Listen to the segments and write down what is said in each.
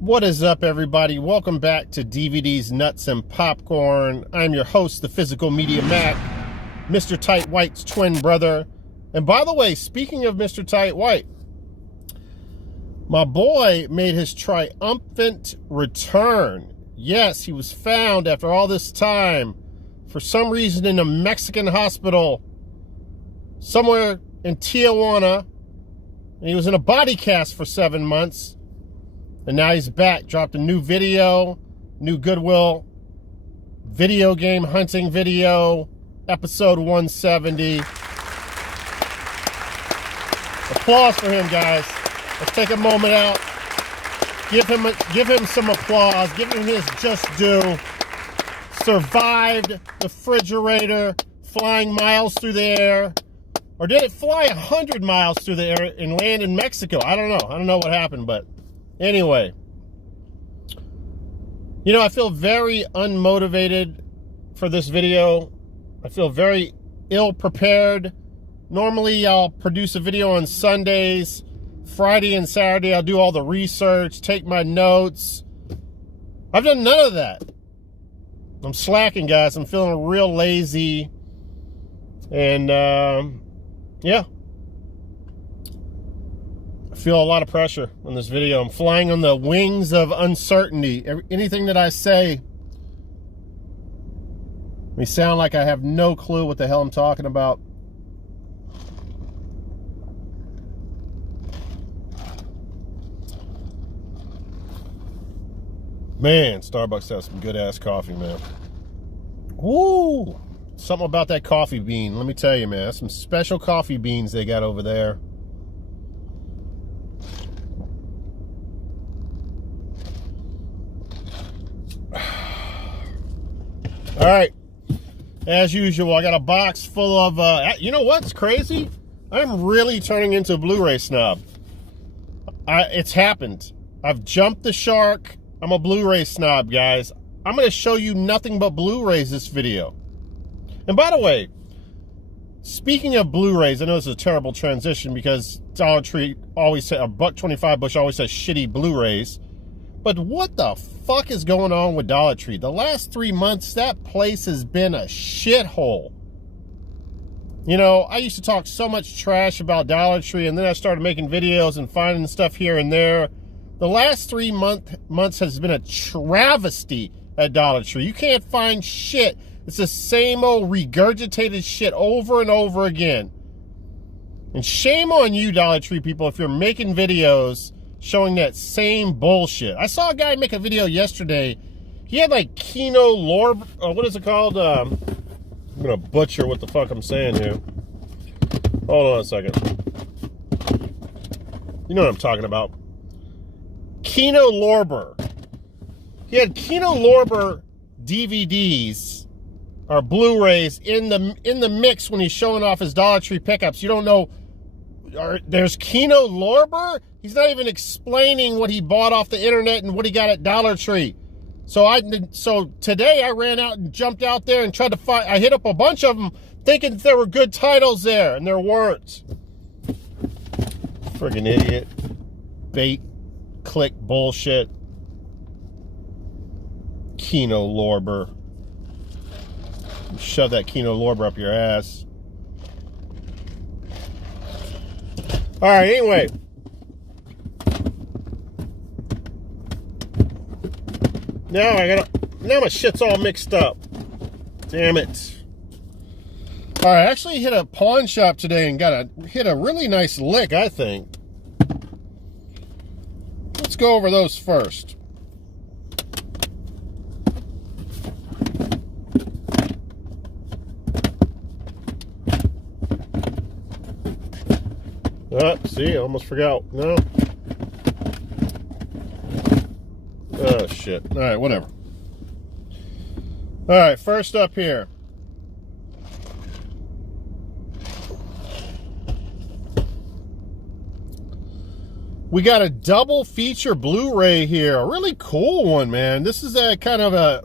What is up, everybody? Welcome back to DVDs, Nuts, and Popcorn. I'm your host, the Physical Media Mac, Mr. Tight White's twin brother. And by the way, speaking of Mr. Tight White, my boy made his triumphant return. Yes, he was found after all this time, for some reason, in a Mexican hospital somewhere in Tijuana. And he was in a body cast for 7 months. And now he's back, dropped a new video, new Goodwill video game hunting video, episode 170. Applause for him, guys. Let's take a moment out. Give him some applause. Give him his just due. Survived the refrigerator, flying miles through the air. Or did it fly 100 miles through the air and land in Mexico? I don't know. I don't know what happened, but anyway, you know, I feel very unmotivated for this video. I feel very ill-prepared. Normally, I'll produce a video on Sundays. Friday and Saturday, I'll do all the research, take my notes. I've done none of that. I'm slacking, guys. I'm feeling real lazy. And, yeah. I feel a lot of pressure on this video. I'm flying on the wings of uncertainty. Anything that I say may sound like I have no clue what the hell I'm talking about. Man, Starbucks has some good-ass coffee, man. Woo! Something about that coffee bean. Let me tell you, man. That's some special coffee beans they got over there. All right, as usual, I got a box full of, you know what's crazy? I'm really turning into a Blu-ray snob. It's happened. I've jumped the shark. I'm a Blu-ray snob, guys. I'm going to show you nothing but Blu-rays this video. And by the way, speaking of Blu-rays, I know this is a terrible transition because Dollar Tree always said, $1.25 Bush always says shitty Blu-rays. But what the fuck is going on with Dollar Tree? The last 3 months, that place has been a shithole. You know, I used to talk so much trash about Dollar Tree, and then I started making videos and finding stuff here and there. The last 3 months has been a travesty at Dollar Tree. You can't find shit. It's the same old regurgitated shit over and over again. And shame on you, Dollar Tree people, if you're making videos showing that same bullshit. I saw a guy make a video yesterday. He had like Kino Lorber, what is it called? I'm gonna butcher what the fuck I'm saying here. Hold on a second. You know what I'm talking about. Kino Lorber. He had Kino Lorber DVDs or Blu-rays in the mix when he's showing off his Dollar Tree pickups. You don't know. There's Kino Lorber. He's not even explaining what he bought off the internet and what he got at Dollar Tree. So today I ran out and jumped out there and tried to find. I hit up a bunch of them thinking that there were good titles there, and there weren't. Friggin' idiot. Bait, click bullshit. Kino Lorber. Shove that Kino Lorber up your ass. All right, anyway. Now my shit's all mixed up. Damn it. All right, I actually hit a pawn shop today and hit a really nice lick, I think. Let's go over those first. See, I almost forgot. No. Oh, shit. All right, whatever. All right, first up here. We got a double feature Blu-ray here. A really cool one, man. This is a kind of a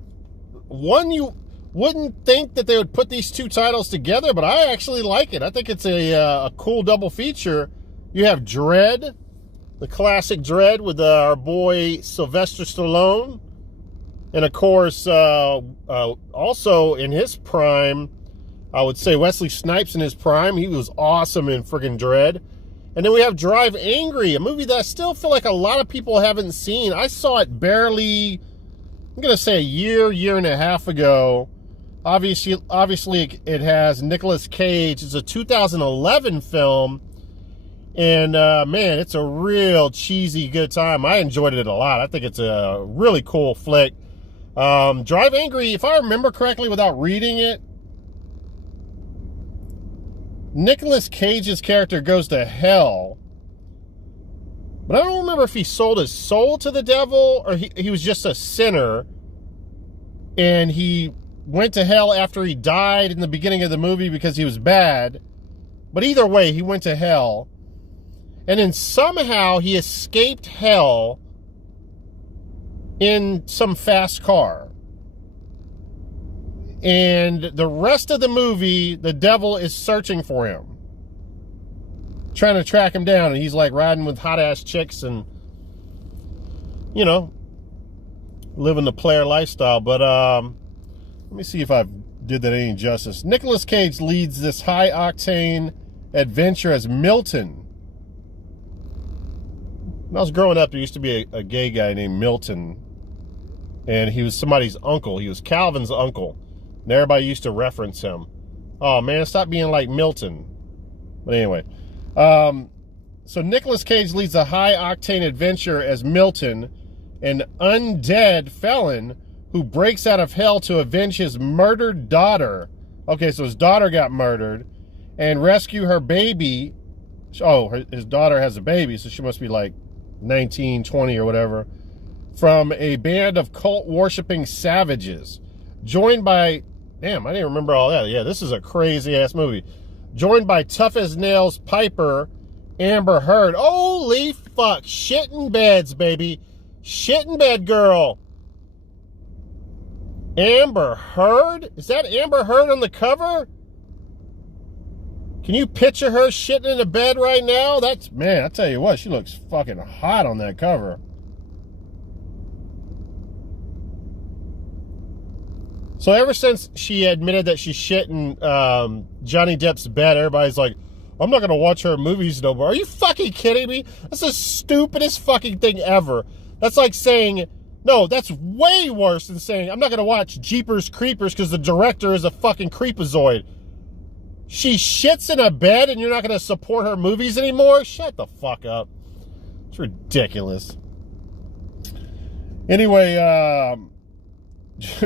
one you wouldn't think that they would put these two titles together, but I actually like it. I think it's a cool double feature. You have Dread the classic Dredd with our boy Sylvester Stallone. And of course, also in his prime, I would say Wesley Snipes in his prime. He was awesome in friggin' Dredd. And then we have Drive Angry, a movie that I still feel like a lot of people haven't seen. I saw it barely, I'm going to say a year and a half ago. Obviously, it has Nicolas Cage. It's a 2011 film. And, man, it's a real cheesy good time. I enjoyed it a lot. I think it's a really cool flick. Drive Angry, if I remember correctly without reading it, Nicolas Cage's character goes to hell. But I don't remember if he sold his soul to the devil or he was just a sinner. And he went to hell after he died in the beginning of the movie because he was bad. But either way, he went to hell. And then somehow he escaped hell in some fast car. And the rest of the movie, the devil is searching for him, trying to track him down. And he's like riding with hot ass chicks and, you know, living the player lifestyle. But let me see if I did that any justice. Nicolas Cage leads this high octane adventure as Milton. When I was growing up, there used to be a gay guy named Milton. And he was somebody's uncle. He was Calvin's uncle. And everybody used to reference him. Oh, man, stop being like Milton. But anyway. So Nicolas Cage leads a high-octane adventure as Milton, an undead felon who breaks out of hell to avenge his murdered daughter. Okay, so his daughter got murdered. And rescue her baby. Oh, his daughter has a baby, so she must be like 19, 20 or whatever. From a band of cult-worshipping savages. Joined by... Damn, I didn't remember all that. Yeah, this is a crazy-ass movie. Joined by tough-as-nails Piper, Amber Heard. Holy fuck. Shit in beds, baby. Shit in bed, girl. Amber Heard? Is that Amber Heard on the cover? Can you picture her shitting in the bed right now? That's... Man, I tell you what, she looks fucking hot on that cover. So ever since she admitted that she shit in Johnny Depp's bed, everybody's like, I'm not going to watch her movies no more. Are you fucking kidding me? That's the stupidest fucking thing ever. That's like saying, no, that's way worse than saying, I'm not going to watch Jeepers Creepers because the director is a fucking creepazoid. She shits in a bed and you're not going to support her movies anymore? Shut the fuck up. It's ridiculous. Anyway,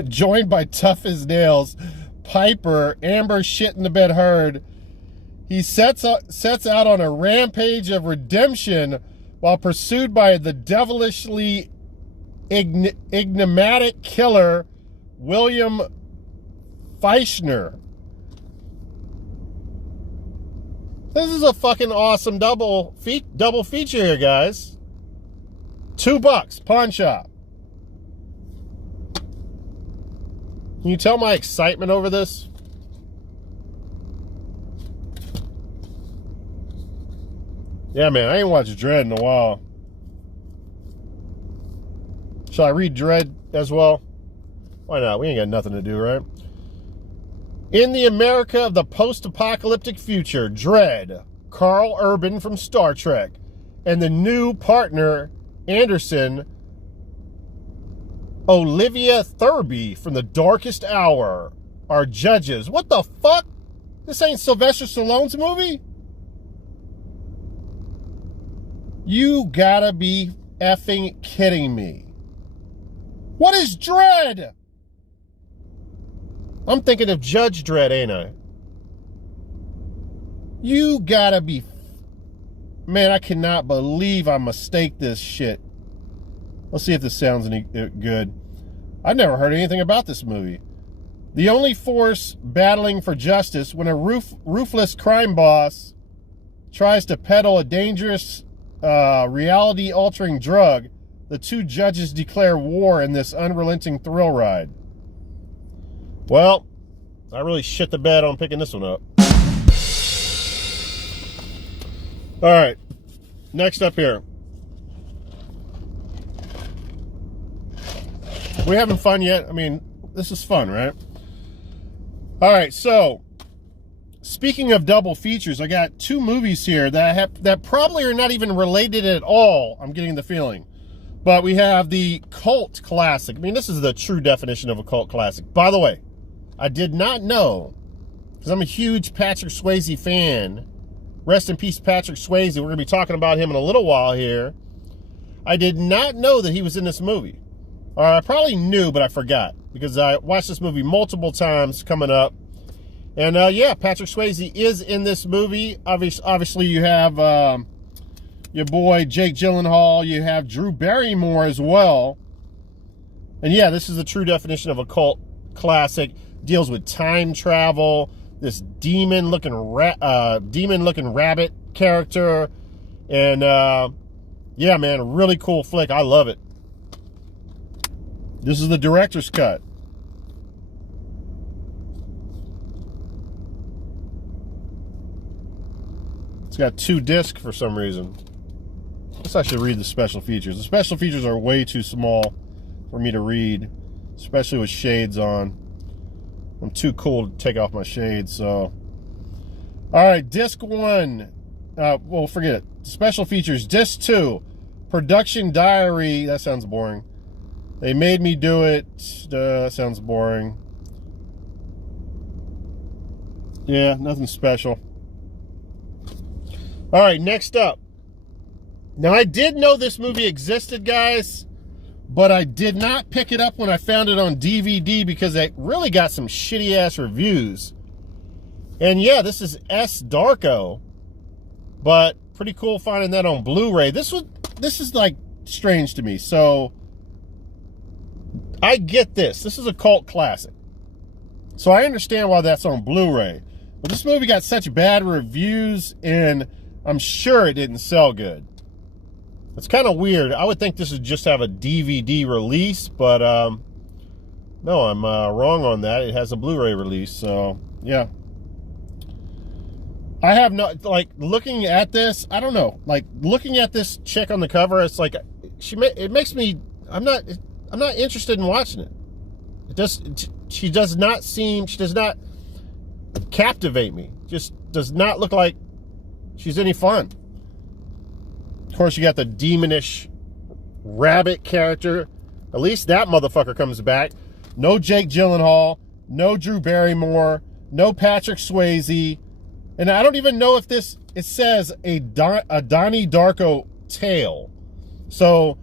joined by tough as nails Piper, Amber shit in the bed Heard, he sets out on a rampage of redemption while pursued by the devilishly enigmatic killer William Feischner. This is a fucking awesome double feature here, guys. $2, pawn shop. Can you tell my excitement over this? Yeah, man, I ain't watched Dredd in a while. Shall I read Dredd as well? Why not? We ain't got nothing to do, right? In the America of the post-apocalyptic future, Dredd, Carl Urban from Star Trek, and the new partner, Anderson, Olivia Thirlby from The Darkest Hour, are judges. What the fuck? This ain't Sylvester Stallone's movie? You gotta be effing kidding me. What is Dredd? I'm thinking of Judge Dredd, ain't I? You gotta be... Man, I cannot believe I mistake this shit. Let's see if this sounds any good. I've never heard anything about this movie. The only force battling for justice when a ruthless crime boss tries to peddle a dangerous, reality-altering drug, the two judges declare war in this unrelenting thrill ride. Well, I really shit the bed on picking this one up. All right, next up here. We having fun yet? I mean, this is fun, right? All right, so speaking of double features, I got two movies here that probably are not even related at all. I'm getting the feeling. But we have the cult classic. I mean, this is the true definition of a cult classic. By the way, I did not know, because I'm a huge Patrick Swayze fan. Rest in peace, Patrick Swayze. We're going to be talking about him in a little while here. I did not know that he was in this movie. Or I probably knew, but I forgot, because I watched this movie multiple times coming up. And yeah, Patrick Swayze is in this movie. Obviously, you have your boy Jake Gyllenhaal. You have Drew Barrymore as well. And yeah, this is the true definition of a cult classic. Deals with time travel. This demon-looking rabbit character. And yeah, man, really cool flick. I love it. This is the director's cut. It's got 2 discs for some reason. I guess I should read the special features. The special features are way too small for me to read, especially with shades on. I'm too cool to take off my shades, so. All right, disc 1. Well, forget it. Special features, disc 2. Production diary. That sounds boring. They made me do it. That sounds boring. Yeah, nothing special. All right, next up. Now, I did know this movie existed, guys, but I did not pick it up when I found it on DVD because it really got some shitty-ass reviews. And yeah, this is S. Darko, but pretty cool finding that on Blu-ray. This is like strange to me. So I get this. This is a cult classic. So I understand why that's on Blu-ray. But this movie got such bad reviews, and I'm sure it didn't sell good. It's kind of weird. I would think this would just have a DVD release, but no, I'm wrong on that. It has a Blu-ray release, so yeah. I have no, like, looking at this, I don't know, like, looking at this chick on the cover, it's like, it makes me, I'm not interested in watching it. She does not captivate me. Just does not look like she's any fun. Of course, you got the demonish rabbit character. At least that motherfucker comes back. No Jake Gyllenhaal, no Drew Barrymore, no Patrick Swayze. And I don't even know if it says a Donnie Darko tale. So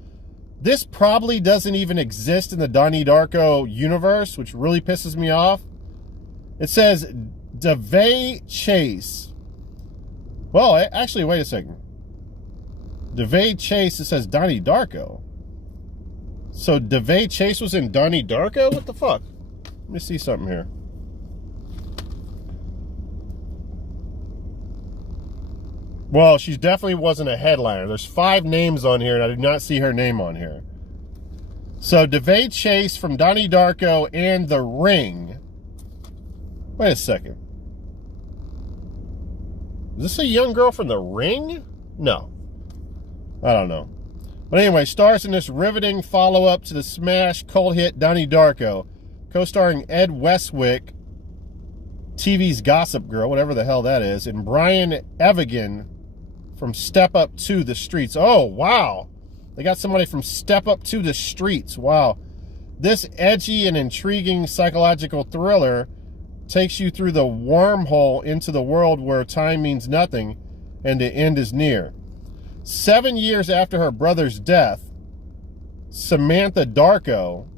this probably doesn't even exist in the Donnie Darko universe, which really pisses me off. It says DeVay Chase. Well, actually, wait a second. DeVay Chase, it says Donnie Darko. So DeVay Chase was in Donnie Darko? What the fuck? Let me see something here. Well, she definitely wasn't a headliner. There's 5 names on here, and I did not see her name on here. So DeVay Chase from Donnie Darko and The Ring. Wait a second. Is this a young girl from The Ring? No. I don't know. But anyway, stars in this riveting follow-up to the smash cult hit Donnie Darko, co-starring Ed Westwick, TV's Gossip Girl, whatever the hell that is, and Brian Evigan from Step Up to the Streets. Oh, wow. They got somebody from Step Up to the Streets. Wow. This edgy and intriguing psychological thriller takes you through the wormhole into the world where time means nothing and the end is near. 7 years after her brother's death, Samantha Darko.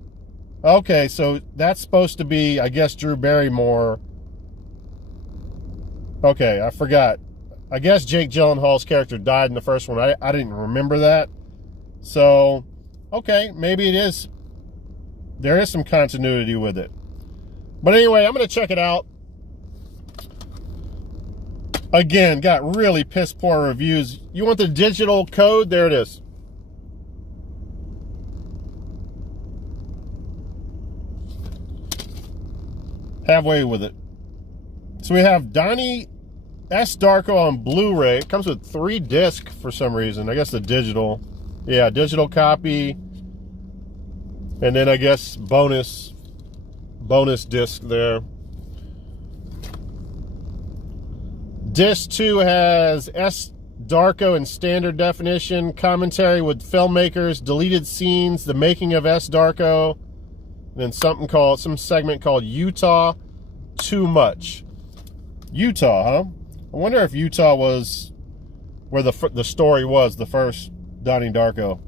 Okay, so that's supposed to be, I guess, Drew Barrymore. Okay, I forgot. I guess Jake Gyllenhaal's character died in the first one. I didn't remember that. So, okay, maybe it is. There is some continuity with it. But anyway, I'm going to check it out. Again, got really piss poor reviews. You want the digital code? There it is. Halfway with it. So we have Donnie S. Darko on Blu-ray. It comes with 3 discs for some reason. I guess the digital. Yeah, digital copy. And then I guess bonus disc there. Disc 2 has S. Darko in standard definition, commentary with filmmakers, deleted scenes, the making of S. Darko, and then some segment called Utah Too Much. Utah, huh? I wonder if Utah was where the story was, the first Donnie Darko.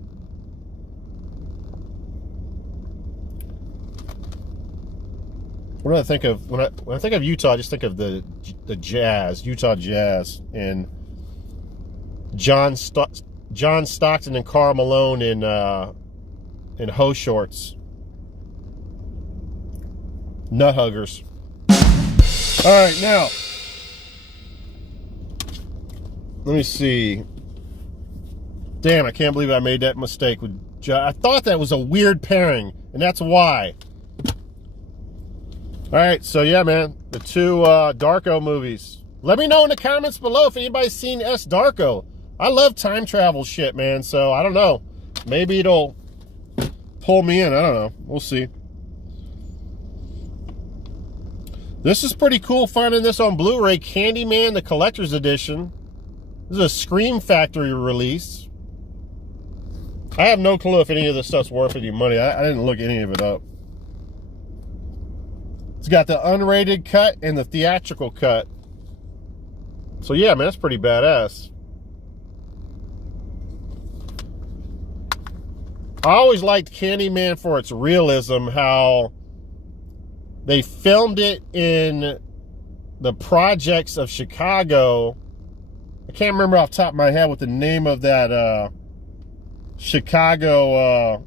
What do I think of when I think of Utah? I just think of the Jazz, Utah Jazz, and John Stockton and Karl Malone in hoe shorts, nut huggers. All right, now let me see. Damn, I can't believe I made that mistake with I thought that was a weird pairing, and that's why. All right, so yeah, man, the two Darko movies. Let me know in the comments below if anybody's seen S. Darko. I love time travel shit, man, so I don't know. Maybe it'll pull me in. I don't know. We'll see. This is pretty cool finding this on Blu-ray. Candyman, the collector's edition. This is a Scream Factory release. I have no clue if any of this stuff's worth any money. I didn't look any of it up. It's got the unrated cut and the theatrical cut. So yeah, man, that's pretty badass. I always liked Candyman for its realism, how they filmed it in the projects of Chicago. I can't remember off the top of my head what the name of that Chicago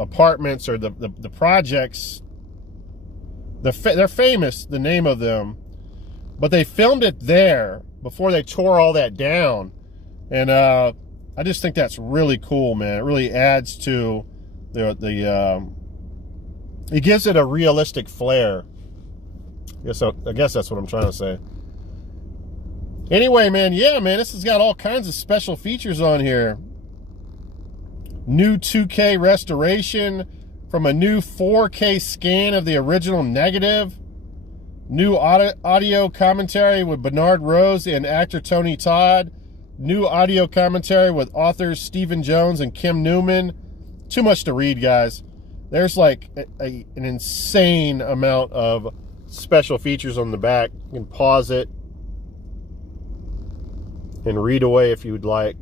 apartments or the projects. They're famous, the name of them, but they filmed it there before they tore all that down. And I just think that's really cool, man. It really adds to it gives it a realistic flair. I guess that's what I'm trying to say. Anyway, man, yeah, man, this has got all kinds of special features on here. New 2K restoration from a new 4K scan of the original negative. New audio commentary with Bernard Rose and actor Tony Todd. New audio commentary with authors Stephen Jones and Kim Newman. Too much to read, guys. There's like an insane amount of special features on the back. You can pause it and read away if you would like.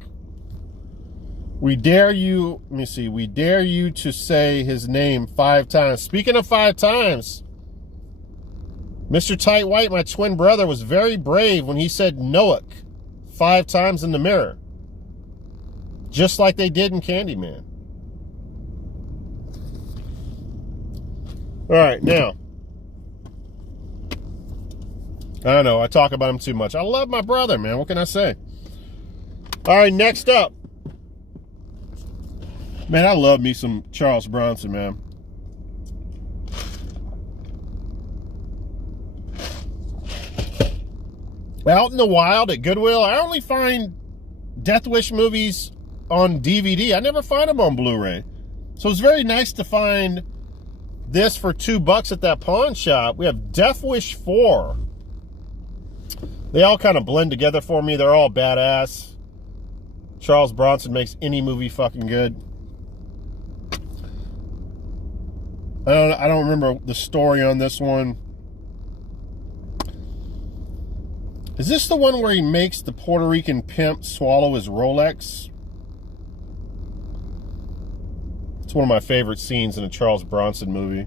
We dare you, let me see, we dare you to say his name 5 times. Speaking of 5 times, Mr. Tight White, my twin brother, was very brave when he said Noak 5 times in the mirror. Just like they did in Candyman. All right, now, I don't know, I talk about him too much. I love my brother, man. What can I say? All right, next up. Man, I love me some Charles Bronson, man. Out in the wild at Goodwill, I only find Death Wish movies on DVD. I never find them on Blu-ray. So it's very nice to find this for $2 at that pawn shop. We have Death Wish 4. They all kind of blend together for me. They're all badass. Charles Bronson makes any movie fucking good. I don't remember the story on this one. Is this the one where he makes the Puerto Rican pimp swallow his Rolex? It's one of my favorite scenes in a Charles Bronson movie.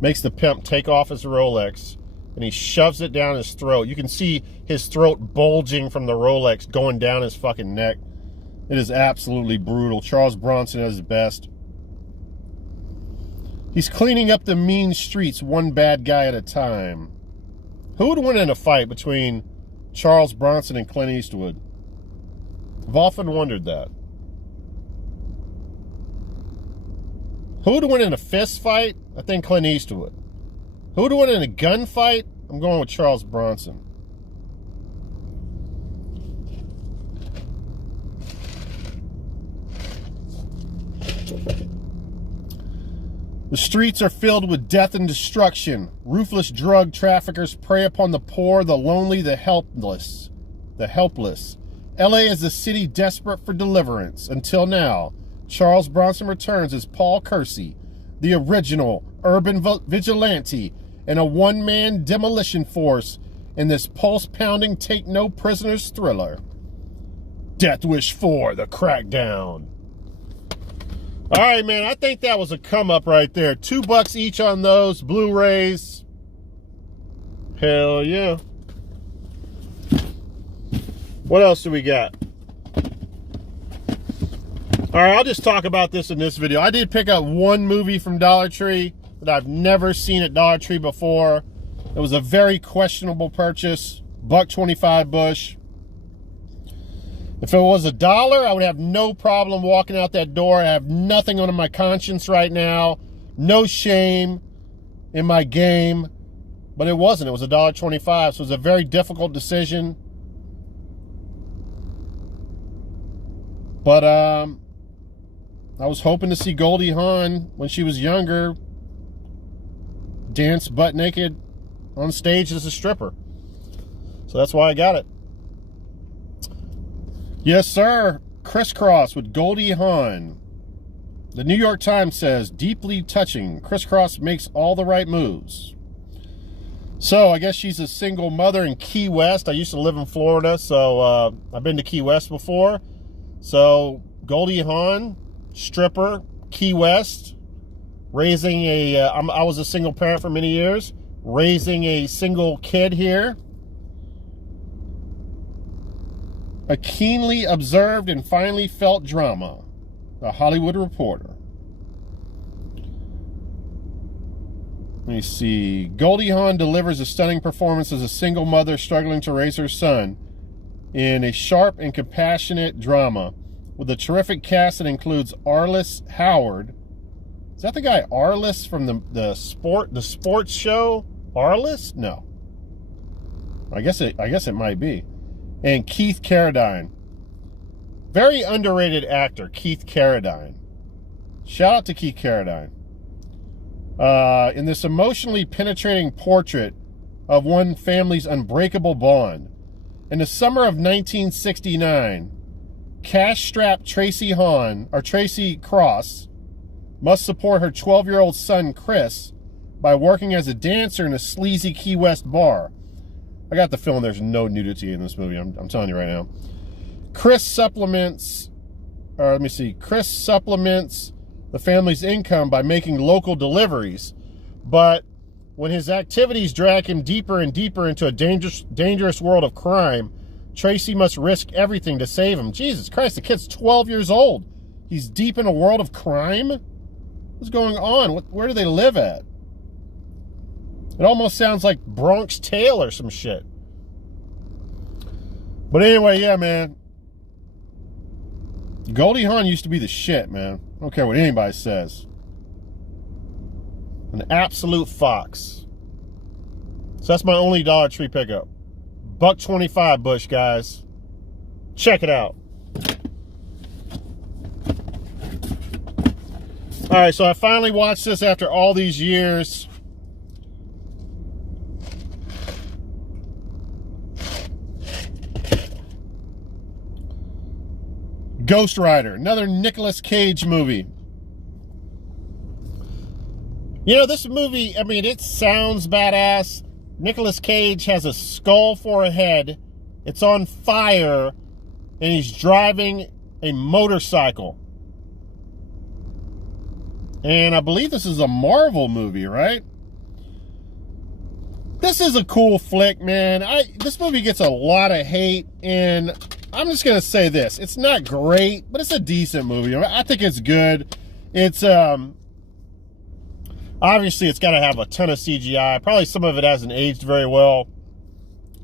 Makes the pimp take off his Rolex and he shoves it down his throat. You can see his throat bulging from the Rolex going down his fucking neck. It is absolutely brutal. Charles Bronson is his best. He's cleaning up the mean streets one bad guy at a time. Who would win in a fight between Charles Bronson and Clint Eastwood? I've often wondered that. Who would win in a fist fight? I think Clint Eastwood. Who would win in a gunfight? I'm going with Charles Bronson. The streets are filled with death and destruction. Ruthless drug traffickers prey upon the poor, the lonely, the helpless. LA is a city desperate for deliverance. Until now, Charles Bronson returns as Paul Kersey, the original urban vigilante and a one-man demolition force in this pulse-pounding take-no-prisoners thriller. Death Wish 4, The Crackdown. All right, man, I think that was a come-up right there. $2 each on those Blu-rays. Hell yeah. What else do we got? All right, I'll just talk about this in this video. I did pick up one movie from Dollar Tree that I've never seen at Dollar Tree before. It was a very questionable purchase. $1.25 Bush. If it was $1, I would have no problem walking out that door. I have nothing on my conscience right now. No shame in my game. But it wasn't. It was $1.25. So it was a very difficult decision. But I was hoping to see Goldie Hawn when she was younger dance butt naked on stage as a stripper. So that's why I got it. Yes, sir. Crisscross with Goldie Hawn. The New York Times says, deeply touching. Crisscross makes all the right moves. So I guess she's a single mother in Key West. I used to live in Florida, so I've been to Key West before. So Goldie Hawn, stripper, Key West, raising a, I was a single parent for many years, raising a single kid here. A keenly observed and finely felt drama. The Hollywood Reporter. Let me see. Goldie Hawn delivers a stunning performance as a single mother struggling to raise her son in a sharp and compassionate drama with a terrific cast that includes Arliss Howard. Is that the guy Arliss from the sports show? Arliss? No. I guess it might be. And Keith Carradine. Very underrated actor, Keith Carradine. Shout out to Keith Carradine. In this emotionally penetrating portrait of one family's unbreakable bond. In the summer of 1969, cash-strapped Tracy Cross must support her 12-year-old son, Chris, by working as a dancer in a sleazy Key West bar. I got the feeling there's no nudity in this movie. I'm telling you right now. Chris supplements the family's income by making local deliveries. But when his activities drag him deeper and deeper into a dangerous world of crime, Tracy must risk everything to save him. Jesus Christ, the kid's 12 years old. He's deep in a world of crime? What's going on? Where do they live at? It almost sounds like Bronx Tale or some shit. But anyway, yeah, man. Goldie Hawn used to be the shit, man. I don't care what anybody says. An absolute fox. So that's my only Dollar Tree pickup. $1.25 Bush, guys. Check it out. All right, so I finally watched this after all these years. Ghost Rider, another Nicolas Cage movie. You know, this movie, I mean, it sounds badass. Nicolas Cage has a skull for a head. It's on fire, and he's driving a motorcycle. And I believe this is a Marvel movie, right? This is a cool flick, man. This movie gets a lot of hate, and I'm just going to say this. It's not great, but it's a decent movie. I think it's good. It's, obviously, it's got to have a ton of CGI. Probably some of it hasn't aged very well.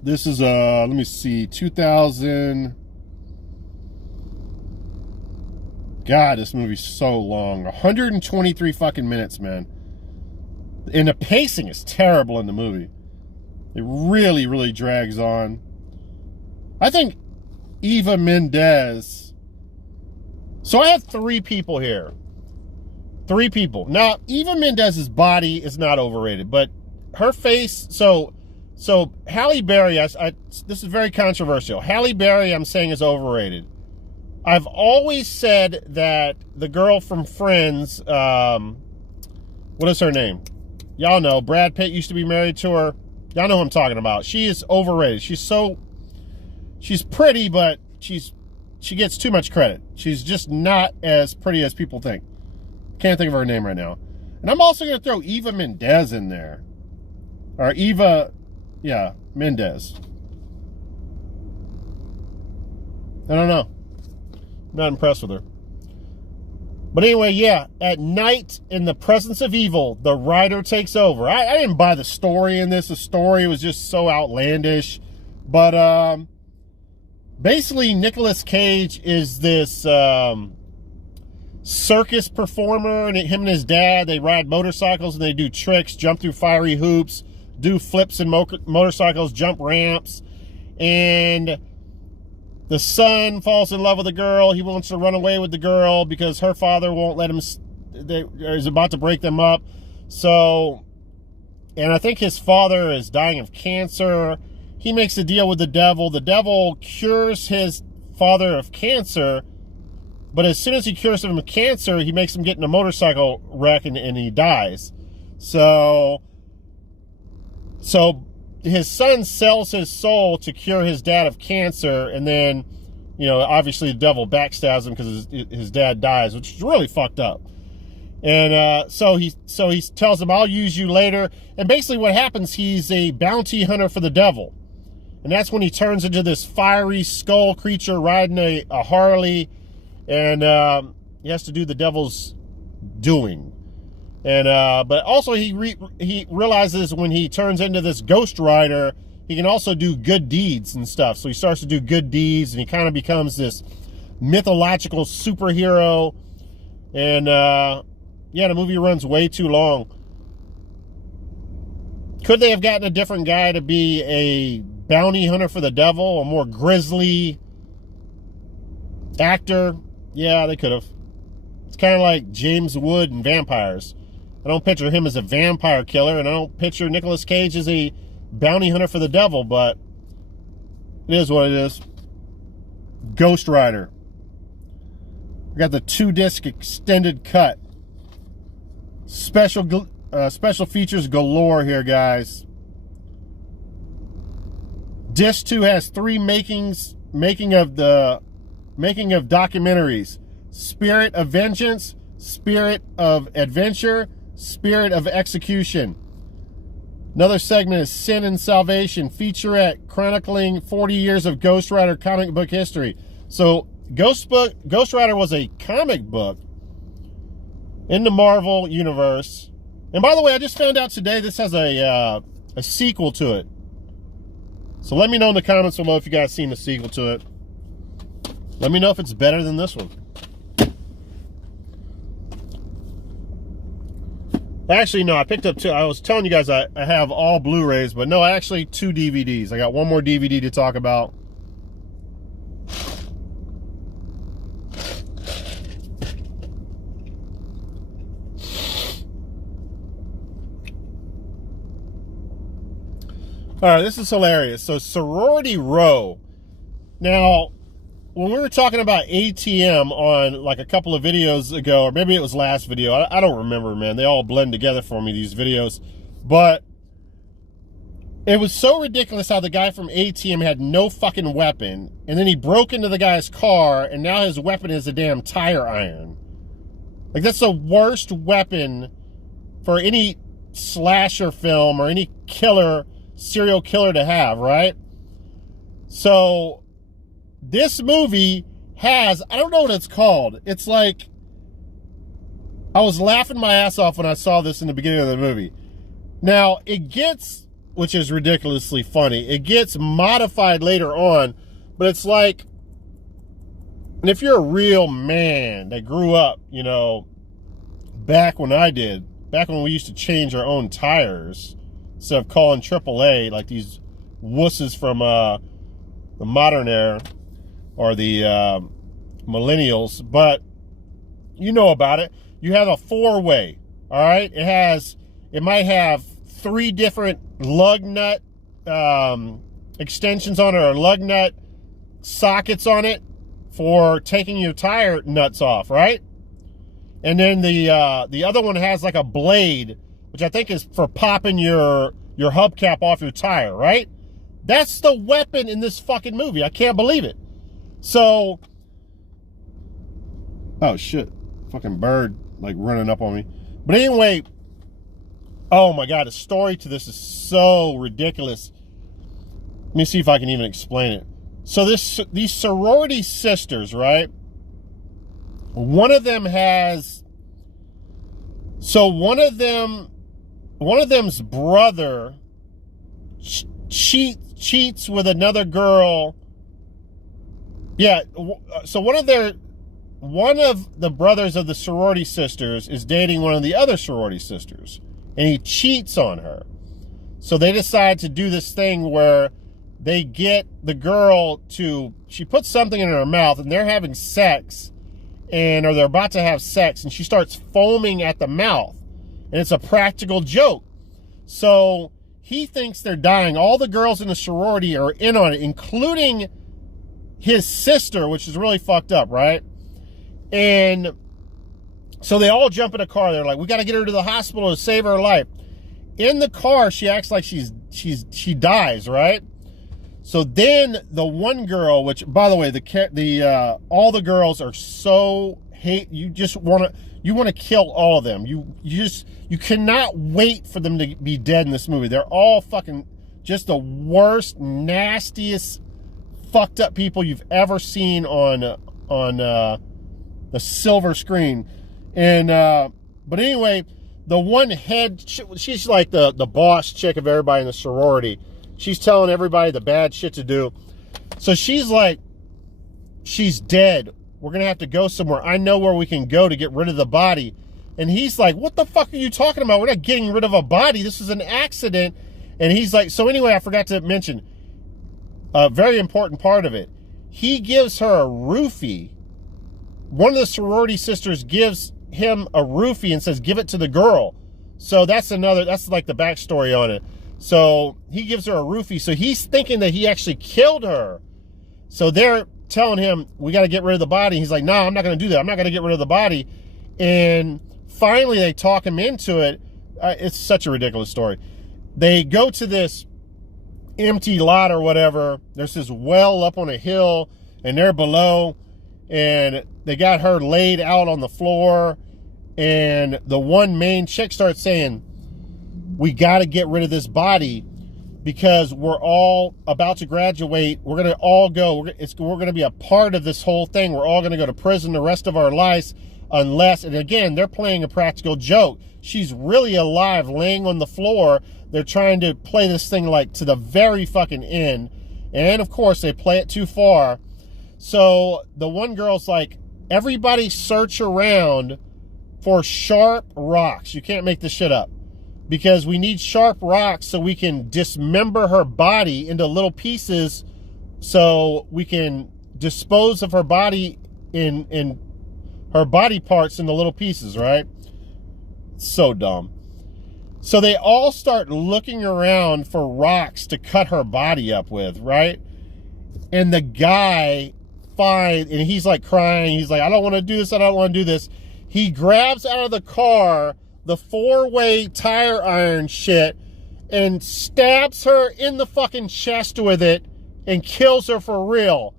This is, let me see, 2000. God, this movie's so long. 123 fucking minutes, man. And the pacing is terrible in the movie. It really, really drags on. I think Eva Mendes. So I have three people here. 3 people. Now, Eva Mendez's body is not overrated, but her face, so Halle Berry, this is very controversial. Halle Berry, I'm saying, is overrated. I've always said that the girl from Friends, what is her name? Y'all know, Brad Pitt used to be married to her. Y'all know who I'm talking about. She is overrated. She's pretty, but she gets too much credit. She's just not as pretty as people think. Can't think of her name right now. And I'm also going to throw Eva Mendes in there. Or Eva, yeah, Mendes. I don't know. I'm not impressed with her. But anyway, yeah, at night, in the presence of evil, the writer takes over. I didn't buy the story in this. The story was just so outlandish. But basically, Nicolas Cage is this circus performer, and him and his dad, they ride motorcycles and they do tricks, jump through fiery hoops, do flips in motorcycles, jump ramps, and the son falls in love with a girl. He wants to run away with the girl because her father won't let him, is about to break them up. So, and I think his father is dying of cancer. He makes a deal with the devil. The devil cures his father of cancer, but as soon as he cures him of cancer, he makes him get in a motorcycle wreck and he dies. So his son sells his soul to cure his dad of cancer, and then, you know, obviously the devil backstabs him because his dad dies, which is really fucked up. And so he tells him, I'll use you later. And basically what happens, he's a bounty hunter for the devil. And that's when he turns into this fiery skull creature riding a Harley, and he has to do the devil's doing. And but also he realizes when he turns into this Ghost Rider, he can also do good deeds and stuff. So he starts to do good deeds, and he kind of becomes this mythological superhero. And yeah, the movie runs way too long. Could they have gotten a different guy to be a bounty hunter for the devil, a more grisly actor? Yeah, they could have. It's kind of like James Wood and vampires. I don't picture him as a vampire killer, and I don't picture Nicolas Cage as a bounty hunter for the devil, but it is what it is. Ghost Rider. We got the 2-disc extended cut. Special features galore here, guys. Disc 2 has 3 making of documentaries: Spirit of Vengeance, Spirit of Adventure, Spirit of Execution. Another segment is Sin and Salvation, featurette chronicling 40 years of Ghost Rider comic book history. So Ghost Rider was a comic book in the Marvel universe. And by the way, I just found out today this has a sequel to it. So let me know in the comments below if you guys seen the sequel to it. Let me know if it's better than this one. Actually, no, I picked up 2. I was telling you guys I have all Blu-rays, but no, actually 2 DVDs. I got one more DVD to talk about. All right, this is hilarious. So, Sorority Row. Now, when we were talking about ATM on like a couple of videos ago, or maybe it was last video, I don't remember, man. They all blend together for me, these videos. But it was so ridiculous how the guy from ATM had no fucking weapon, and then he broke into the guy's car, and now his weapon is a damn tire iron. Like, that's the worst weapon for any slasher film or any serial killer to have, right? So this movie has, I don't know what it's called. It's like, I was laughing my ass off when I saw this in the beginning of the movie. Now, it gets, which is ridiculously funny, it gets modified later on, but it's like, and if you're a real man that grew up, you know, back when we used to change our own tires, instead of calling AAA, like these wusses from the modern era, or the millennials, but you know about it. you have a 4-way, all right? It might have 3 different lug nut extensions on it, or lug nut sockets on it for taking your tire nuts off, right? And then the other one has like a blade, which I think is for popping your hubcap off your tire, right? That's the weapon in this fucking movie. I can't believe it. So, oh shit, fucking bird like running up on me. But anyway, oh my God, the story to this is so ridiculous. Let me see if I can even explain it. So these sorority sisters, right? One of them's brother cheats with another girl. Yeah, so one of the brothers of the sorority sisters is dating one of the other sorority sisters, and he cheats on her. So they decide to do this thing where they get the girl she puts something in her mouth, and they're having sex, or they're about to have sex, and she starts foaming at the mouth, and it's a practical joke. So he thinks they're dying. All the girls in the sorority are in on it, including his sister, which is really fucked up, right? And so they all jump in a car. They're like, we got to get her to the hospital to save her life. In the car, she acts like she dies, right? So then the one girl, which, by the way, all the girls are so you want to kill all of them. You cannot wait for them to be dead in this movie. They're all fucking just the worst, nastiest, fucked up people you've ever seen on the silver screen. And but anyway, the one head, she's like the boss chick of everybody in the sorority. She's telling everybody the bad shit to do. So she's like, she's dead. We're going to have to go somewhere. I know where we can go to get rid of the body. And he's like, what the fuck are you talking about? We're not getting rid of a body. This is an accident. And he's like, so anyway, I forgot to mention a very important part of it. He gives her a roofie. One of the sorority sisters gives him a roofie and says, give it to the girl. So that's like the backstory on it. So he gives her a roofie. So he's thinking that he actually killed her. So they're telling him, we got to get rid of the body. He's like, no, I'm not going to do that. I'm not going to get rid of the body. And finally they talk him into it. It's such a ridiculous story. They go to this empty lot or whatever. There's this well up on a hill, and they're below, and they got her laid out on the floor. And the one main chick starts saying, we got to get rid of this body because we're all about to graduate. We're going to all go. We're going to be a part of this whole thing. We're all going to go to prison the rest of our lives unless, and again, they're playing a practical joke. She's really alive, laying on the floor. They're trying to play this thing like to the very fucking end. And of course, they play it too far. So the one girl's like, everybody search around for sharp rocks. You can't make this shit up. Because we need sharp rocks so we can dismember her body into little pieces so we can dispose of her body in her body parts into little pieces, right? So dumb. So they all start looking around for rocks to cut her body up with, right? And the guy finds, and he's like crying. He's like, I don't want to do this. I don't want to do this. He grabs out of the car the 4-way tire iron shit and stabs her in the fucking chest with it and kills her for real.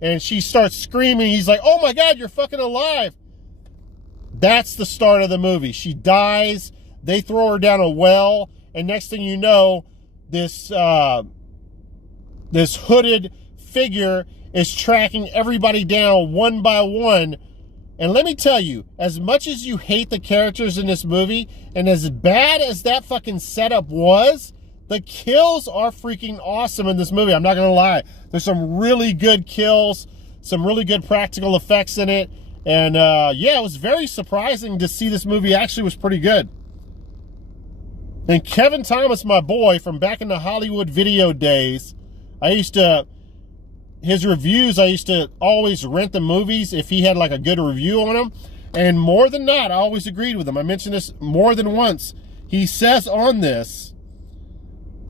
And she starts screaming. He's like, oh my God, you're fucking alive. That's the start of the movie. She dies. They throw her down a well. And next thing you know, this hooded figure is tracking everybody down one by one. And let me tell you, as much as you hate the characters in this movie, and as bad as that fucking setup was, the kills are freaking awesome in this movie. I'm not going to lie. There's some really good kills, some really good practical effects in it. And yeah, it was very surprising to see this movie actually was pretty good. And Kevin Thomas, my boy, from back in the Hollywood video days, his reviews, I used to always rent the movies if he had like a good review on them. And more than not, I always agreed with him. I mentioned this more than once. He says on this,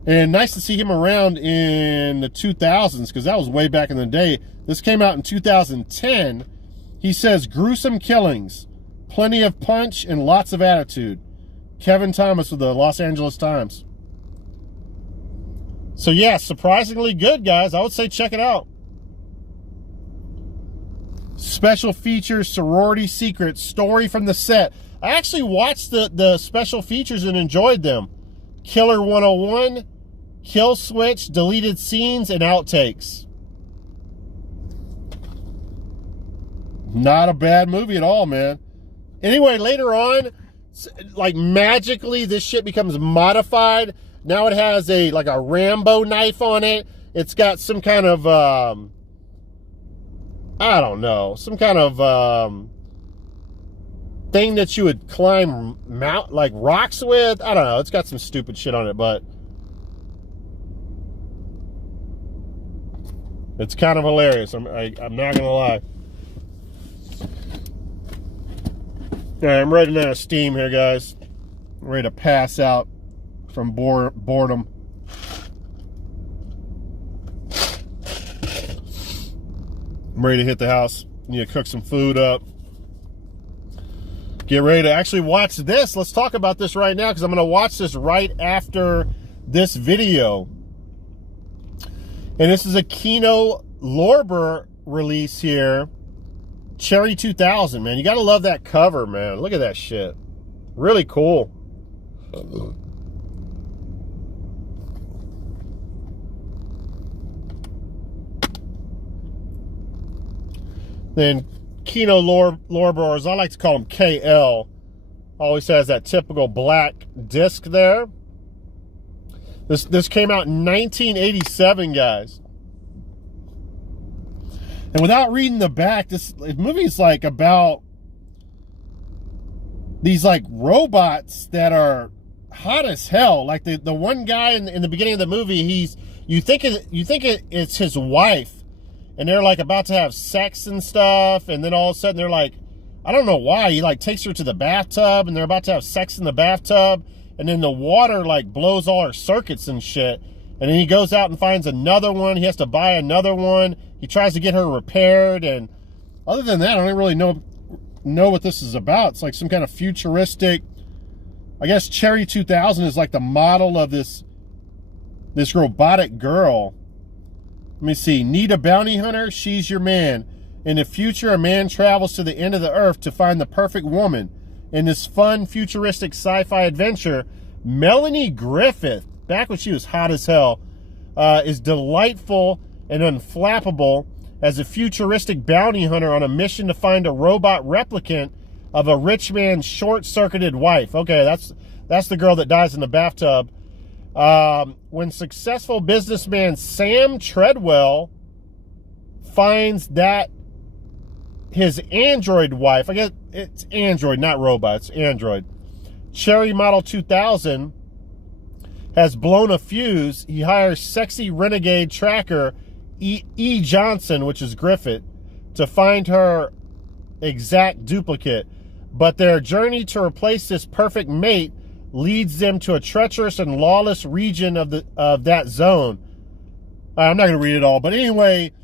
and nice to see him around in the 2000s, because that was way back in the day. This came out in 2010. He says, gruesome killings, plenty of punch, and lots of attitude. Kevin Thomas with the Los Angeles Times. So yeah, surprisingly good, guys. I would say check it out. Special features, sorority secrets, story from the set. I actually watched the special features and enjoyed them. Killer 101, kill switch, deleted scenes, and outtakes. Not a bad movie at all, man. Anyway, later on, like magically, this shit becomes modified. Now it has a Rambo knife on it. It's got some kind of I don't know, some kind of thing that you would climb rocks with. I don't know. It's got some stupid shit on it, but it's kind of hilarious. I'm not gonna lie. All right, I'm running out of steam here, guys. I'm ready to pass out from boredom. I'm ready to hit the house. Need to cook some food up. Get ready to actually watch this. Let's talk about this right now, because I'm going to watch this right after this video. And this is a Kino Lorber release here. Cherry 2000, man. You got to love that cover, man. Look at that shit. Really cool. Then Kino Lorber, as I like to call him, KL, always has that typical black disc there. This came out in 1987, guys. And without reading the back, this movie is like about these like robots that are hot as hell. Like the one guy in the beginning of the movie, you think it's his wife, and they're like about to have sex and stuff, and then all of a sudden they're like, I don't know why, he like takes her to the bathtub, and they're about to have sex in the bathtub, and then the water like blows all her circuits and shit. And then he goes out and finds another one. He has to buy another one. He tries to get her repaired. And other than that, I don't really know what this is about. It's like some kind of futuristic, I guess Cherry 2000 is like the model of this robotic girl. Let me see. Need a bounty hunter? She's your man. In the future, a man travels to the end of the earth to find the perfect woman. In this fun, futuristic sci-fi adventure, Melanie Griffith, back when she was hot as hell, is delightful and unflappable as a futuristic bounty hunter on a mission to find a robot replicant of a rich man's short-circuited wife. Okay, that's the girl that dies in the bathtub. When successful businessman Sam Treadwell finds that his android wife, I guess it's android, not robot, it's android, Cherry Model 2000, has blown a fuse, he hires sexy renegade tracker E. Johnson, which is Griffith, to find her exact duplicate. But their journey to replace this perfect mate leads them to a treacherous and lawless region of that zone. I'm not going to read it all, but anyway,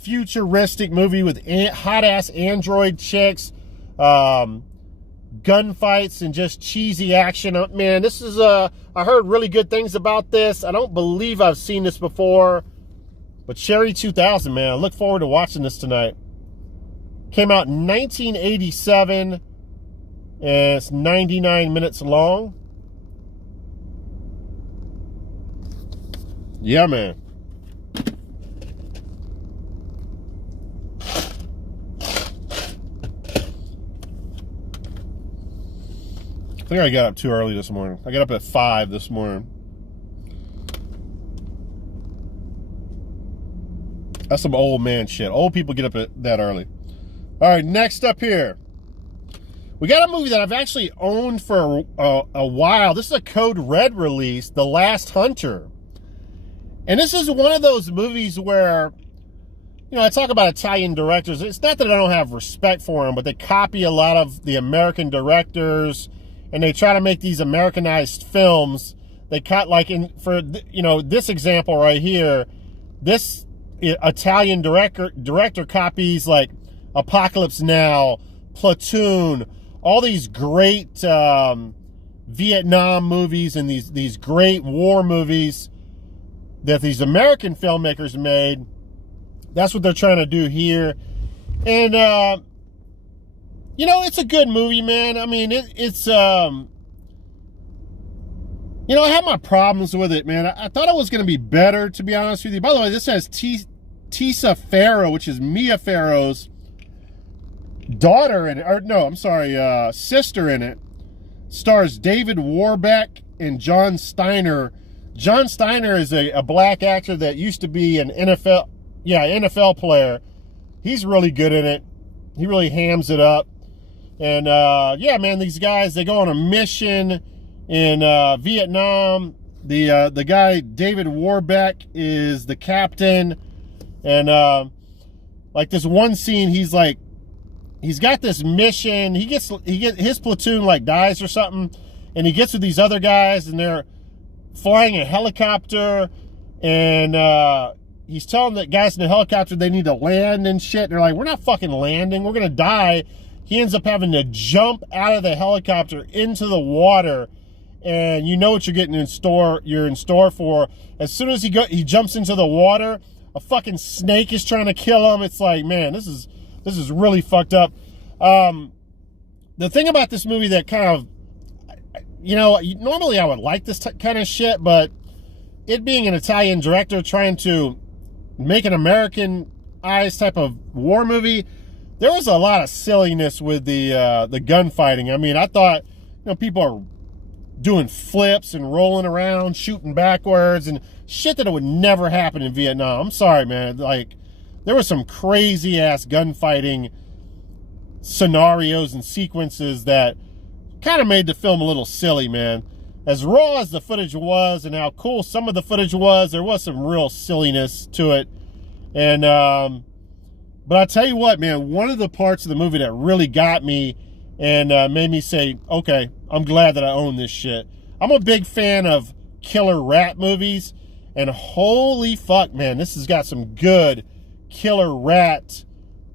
futuristic movie with hot-ass android chicks, gunfights, and just cheesy action. Man, this is I heard really good things about this. I don't believe I've seen this before, but Cherry 2000, man, I look forward to watching this tonight. Came out in 1987, and it's 99 minutes long. Yeah, man. I think I got up too early this morning. I got up at 5 this morning. That's some old man shit. Old people get up that early. All right, next up here. We got a movie that I've actually owned for a while. This is a Code Red release, The Last Hunter. And this is one of those movies where I talk about Italian directors. It's not that I don't have respect for them, but they copy a lot of the American directors, and they try to make these Americanized films. They cut, like, this example right here, this Italian director copies, like, Apocalypse Now, Platoon, all these great Vietnam movies and these great war movies that these American filmmakers made. That's what they're trying to do here. And, it's a good movie, man. I mean, it's I have my problems with it, man. I thought it was going to be better, to be honest with you. By the way, this has Tisa Farrow, which is Mia Farrow's daughter in it. Or, no, I'm sorry, sister in it. Stars David Warbeck and John Steiner. John Steiner is a black actor that used to be an NFL player. He's really good in it. He really hams it up. And man, these guys, they go on a mission in Vietnam. The guy David Warbeck is the captain, and like this one scene, he's got this mission. He gets his platoon like dies or something, and he gets with these other guys, and they're flying a helicopter, and he's telling the guys in the helicopter they need to land and shit. And they're like, we're not fucking landing. We're going to die. He ends up having to jump out of the helicopter into the water. And you know what you're getting in store. You're in store for. As soon as he jumps into the water, a fucking snake is trying to kill him. It's like, man, this is really fucked up. The thing about this movie that kind of, normally I would like this kind of shit, but it being an Italian director trying to make an Americanized type of war movie, there was a lot of silliness with the gunfighting. I mean, I thought, people are doing flips and rolling around, shooting backwards, and shit that would never happen in Vietnam. I'm sorry, man. Like, there was some crazy ass gunfighting scenarios and sequences that kind of made the film a little silly, man. As raw as the footage was and how cool some of the footage was, there was some real silliness to it. And, but I'll tell you what, man, one of the parts of the movie that really got me and made me say, okay, I'm glad that I own this shit. I'm a big fan of killer rat movies, and holy fuck, man, this has got some good killer rat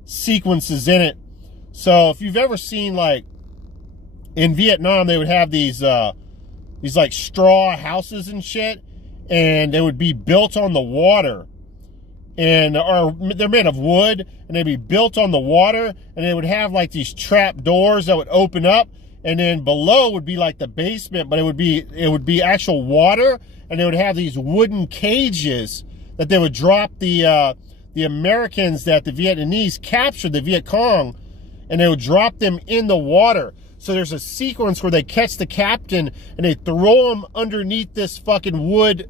sequences in it. So if you've ever seen, like, in Vietnam, they would have these like straw houses and shit, and they would be built on the water, or they're made of wood, and they'd be built on the water, and they would have like these trap doors that would open up, and then below would be like the basement, but it would be actual water, and they would have these wooden cages that they would drop the Americans that the Vietnamese captured, the Viet Cong, and they would drop them in the water. So there's a sequence where they catch the captain and they throw him underneath this fucking wood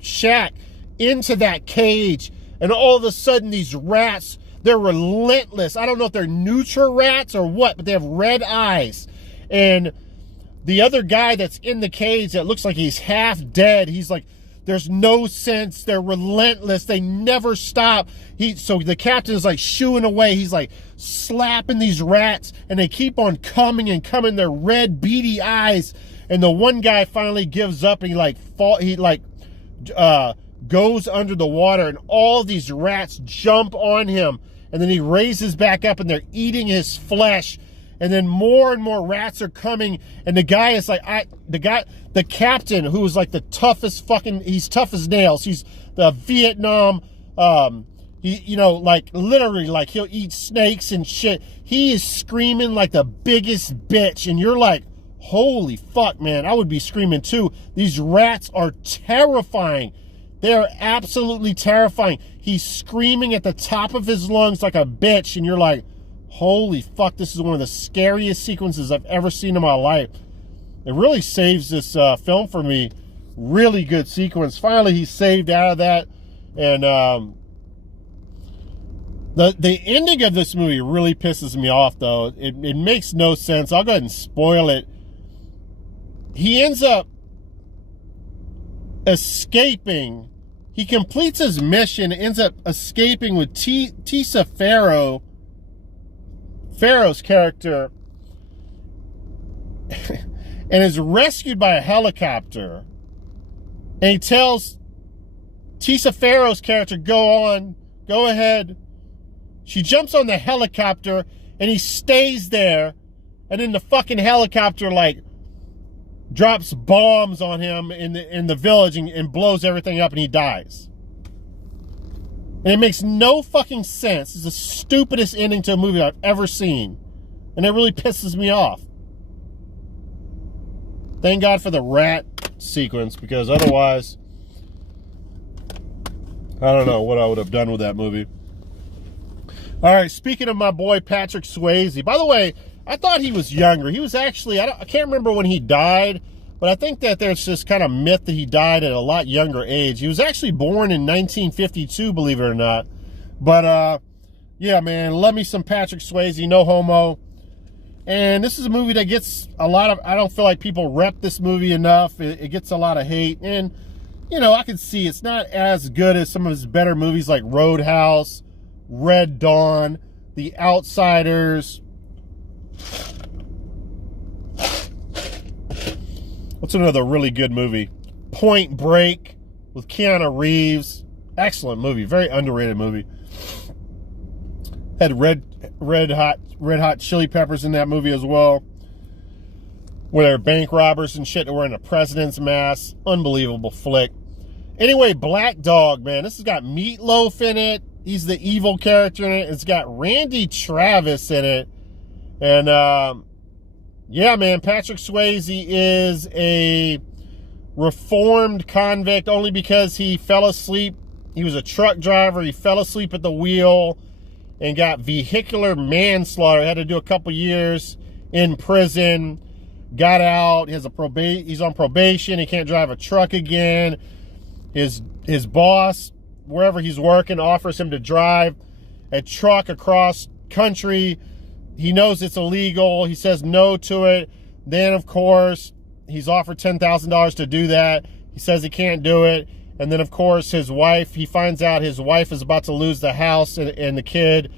shack into that cage. And all of a sudden these rats, they're relentless. I don't know if they're neutral rats or what, but they have red eyes. And the other guy that's in the cage that looks like he's half dead, he's like, there's no sense. They're relentless. They never stop. So the captain is like shooing away. He's like slapping these rats, and they keep on coming and coming. Their red, beady eyes. And the one guy finally gives up, and he goes under the water, and all these rats jump on him. And then he raises back up, and they're eating his flesh. And then more and more rats are coming, and the guy is like, the captain, who is like the toughest he's tough as nails. He's the Vietnam, like literally, like he'll eat snakes and shit. He is screaming like the biggest bitch, and you're like, holy fuck, man, I would be screaming too. These rats are terrifying. They are absolutely terrifying. He's screaming at the top of his lungs like a bitch, and you're like, holy fuck, this is one of the scariest sequences I've ever seen in my life. It really saves this film for me. Really good sequence. Finally, he's saved out of that. And the ending of this movie really pisses me off, though. It makes no sense. I'll go ahead and spoil it. He ends up escaping he completes his mission, ends up escaping with Tisa Farrow's character, and is rescued by a helicopter. And he tells Tisa Farrow's character, go ahead. She jumps on the helicopter, and he stays there, and then the fucking helicopter, like, drops bombs on him in the village and blows everything up, and he dies. And it makes no fucking sense. It's the stupidest ending to a movie I've ever seen. And it really pisses me off. Thank God for the rat sequence, because otherwise, I don't know what I would have done with that movie. All right, speaking of my boy Patrick Swayze, by the way, I thought he was younger. He was actually, I can't remember when he died, but I think that there's this kind of myth that he died at a lot younger age. He was actually born in 1952, believe it or not. But, yeah, man, love me some Patrick Swayze, no homo. And this is a movie that gets a lot of, I don't feel like people rep this movie enough. It gets a lot of hate. And, you know, I can see it's not as good as some of his better movies like Roadhouse, Red Dawn, The Outsiders. What's another really good movie? Point Break with Keanu Reeves. Excellent movie. Very underrated movie. Had Red Hot Chili Peppers in that movie as well, where they're bank robbers and shit that were in a president's mask. Unbelievable flick. Anyway, Black Dog, man. This has got Meatloaf in it. He's the evil character in it. It's got Randy Travis in it. And, yeah, man, Patrick Swayze is a reformed convict only because he fell asleep. He was a truck driver. He fell asleep at the wheel and got vehicular manslaughter. Had to do a couple years in prison. Got out. He has he's on probation. He can't drive a truck again. His boss, wherever he's working, offers him to drive a truck across country. He knows it's illegal. He says no to it. Then, of course, he's offered $10,000 to do that. He says he can't do it. And then, of course, his wife, he finds out his wife is about to lose the house and the kid.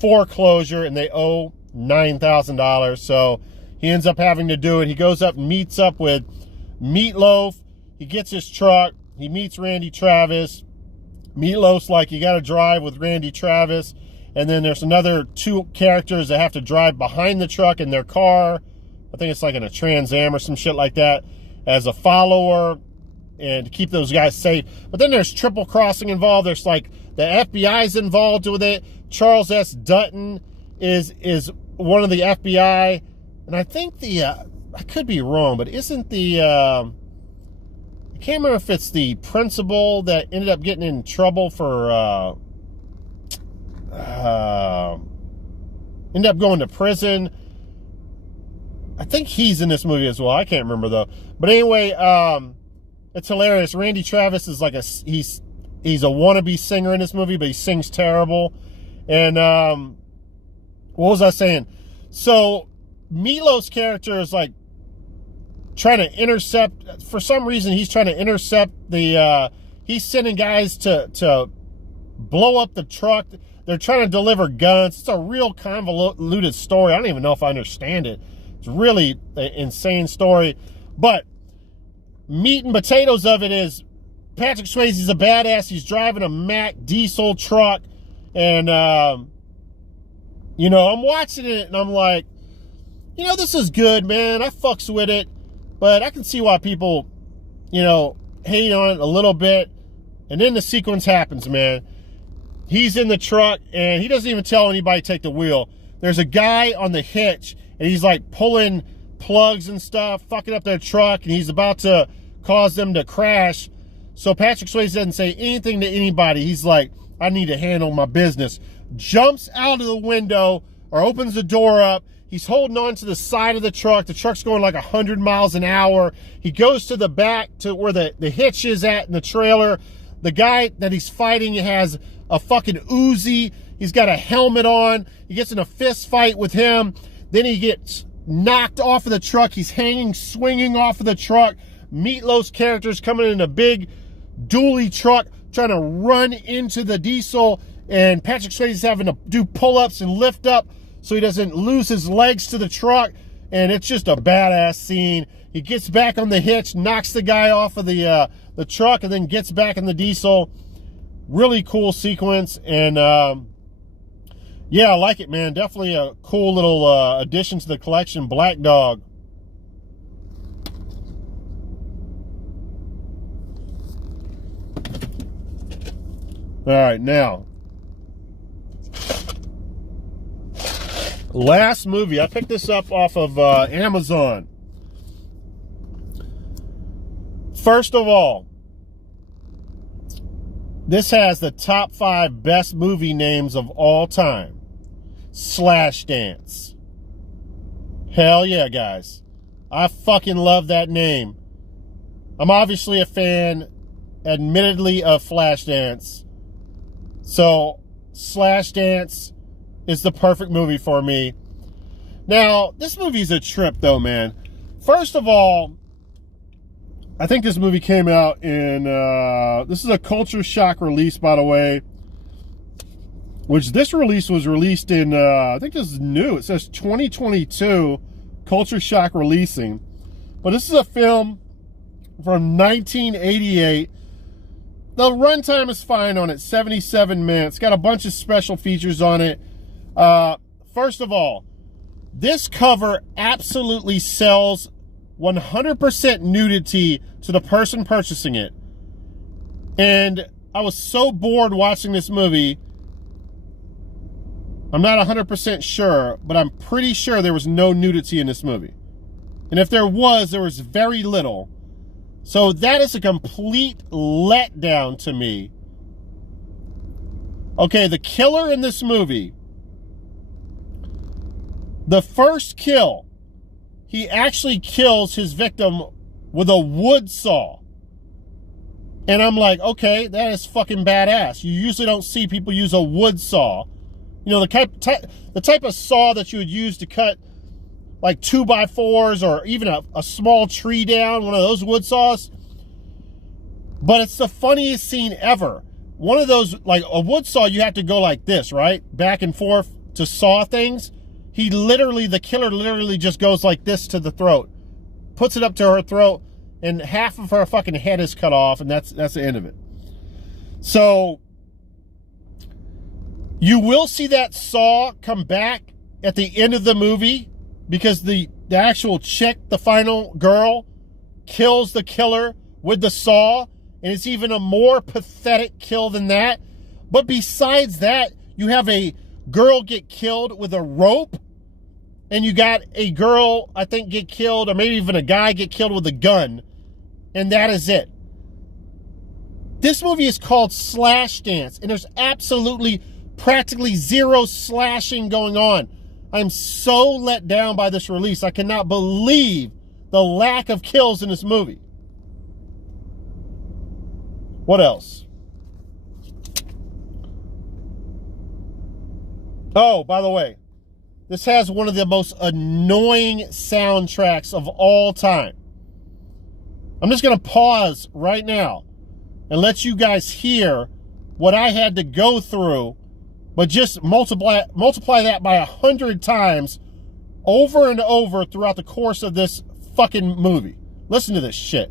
Foreclosure, and they owe $9,000. So he ends up having to do it. He goes up and meets up with Meatloaf. He gets his truck. He meets Randy Travis. Meatloaf's like, you got to drive with Randy Travis. And then there's another two characters that have to drive behind the truck in their car. I think it's like in a Trans Am or some shit like that, as a follower and to keep those guys safe. But then there's triple crossing involved. There's like the FBI's involved with it. Charles S. Dutton is one of the FBI. And I think I could be wrong, but isn't I can't remember if it's the principal that ended up getting in trouble for, ended up going to prison. I think he's in this movie as well. I can't remember though. But anyway, it's hilarious. Randy Travis is like he's a wannabe singer in this movie, but he sings terrible. And what was I saying? So Meatloaf's character is like trying to intercept. For some reason, he's trying to intercept he's sending guys to blow up the truck. They're trying to deliver guns. It's a real convoluted story. I don't even know if I understand it. It's really an insane story. But meat and potatoes of it is Patrick Swayze's a badass. He's driving a Mack diesel truck. And, you know, I'm watching it and I'm like, you know, this is good, man. I fucks with it. But I can see why people, you know, hate on it a little bit. And then the sequence happens, man. He's in the truck, and he doesn't even tell anybody to take the wheel. There's a guy on the hitch, and he's like pulling plugs and stuff, fucking up their truck, and he's about to cause them to crash. So Patrick Swayze doesn't say anything to anybody. He's like, I need to handle my business. Jumps out of the window or opens the door up. He's holding on to the side of the truck. The truck's going like 100 miles an hour. He goes to the back to where the hitch is at in the trailer. The guy that he's fighting has a fucking Uzi. He's got a helmet on. He gets in a fist fight with him. Then he gets knocked off of the truck. He's hanging, swinging off of the truck. Meatloaf's character's coming in a big dually truck trying to run into the diesel, and Patrick Swayze is having to do pull-ups and lift up so he doesn't lose his legs to the truck, and it's just a badass scene. He gets back on the hitch, knocks the guy off of the truck, and then gets back in the diesel. Really cool sequence, and yeah, I like it, man. Definitely a cool little addition to the collection. Black Dog. All right, now, last movie. I picked this up off of Amazon. First of all, this has the top 5 best movie names of all time. Slashdance. Hell yeah, guys. I fucking love that name. I'm obviously a fan, admittedly, of Flashdance. So, Slashdance is the perfect movie for me. Now, this movie's a trip, though, man. First of all, I think this movie came out in, this is a culture shock release, by the way, which this release was released in, I think this is new. It says 2022, culture shock releasing. But this is a film from 1988. The runtime is fine on it, 77 minutes. Got a bunch of special features on it. First of all, this cover absolutely sells 100% nudity to the person purchasing it. And I was so bored watching this movie. I'm not 100% sure, but I'm pretty sure there was no nudity in this movie. And if there was very little. So that is a complete letdown to me. Okay, the killer in this movie, the first kill, he actually kills his victim with a wood saw. And I'm like, okay, that is fucking badass. You usually don't see people use a wood saw. You know, the type of saw that you would use to cut like 2x4s or even a small tree down, one of those wood saws. But it's the funniest scene ever. One of those, like a wood saw, you have to go like this, right? Back and forth to saw things. The killer literally just goes like this to the throat, puts it up to her throat, and half of her fucking head is cut off, and that's the end of it. So you will see that saw come back at the end of the movie, because the actual chick, the final girl, kills the killer with the saw, and it's even a more pathetic kill than that. But besides that, you have a girl get killed with a rope, and you got a girl, I think, get killed, or maybe even a guy get killed with a gun, and that is it. This movie is called Slashdance, and there's absolutely practically zero slashing going on. I'm so let down by this release. I cannot believe the lack of kills in this movie. What else? Oh, by the way, this has one of the most annoying soundtracks of all time. I'm just going to pause right now and let you guys hear what I had to go through, but just multiply that by 100 times over and over throughout the course of this fucking movie. Listen to this shit.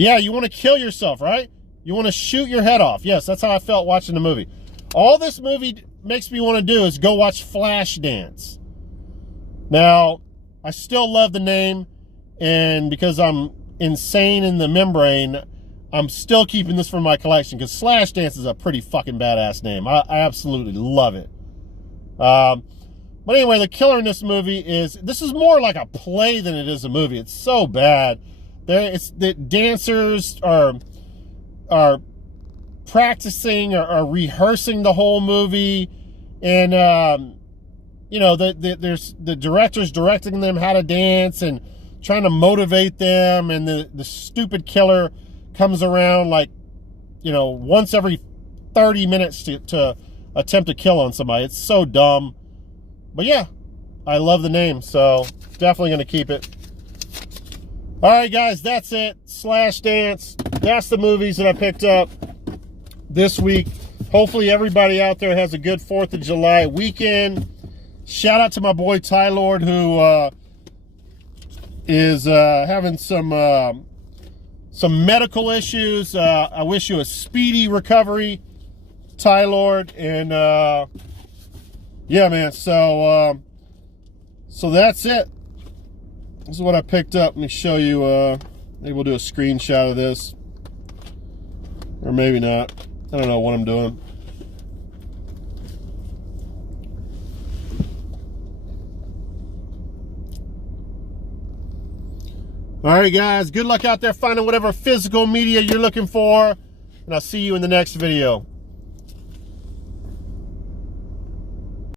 Yeah, you want to kill yourself, right? You want to shoot your head off. Yes, that's how I felt watching the movie. All this movie makes me want to do is go watch Flashdance. Now, I still love the name, and because I'm insane in the membrane, I'm still keeping this for my collection, because Slashdance is a pretty fucking badass name. I absolutely love it. But anyway, the killer in this movie this is more like a play than it is a movie. It's so bad. The dancers are practicing or rehearsing the whole movie, and there's the director's directing them how to dance and trying to motivate them, and the stupid killer comes around like, once every 30 minutes to attempt to kill on somebody. It's so dumb. But yeah, I love the name, so definitely going to keep it. All right, guys, that's it. Dance. That's the movies that I picked up this week. Hopefully everybody out there has a good 4th of July weekend. Shout out to my boy Ty Lord, who is having some medical issues. I wish you a speedy recovery, Ty Lord. And yeah, man, so that's it. This is what I picked up. Let me show you. Maybe we'll do a screenshot of this. Or maybe not. I don't know what I'm doing. All right, guys. Good luck out there finding whatever physical media you're looking for. And I'll see you in the next video.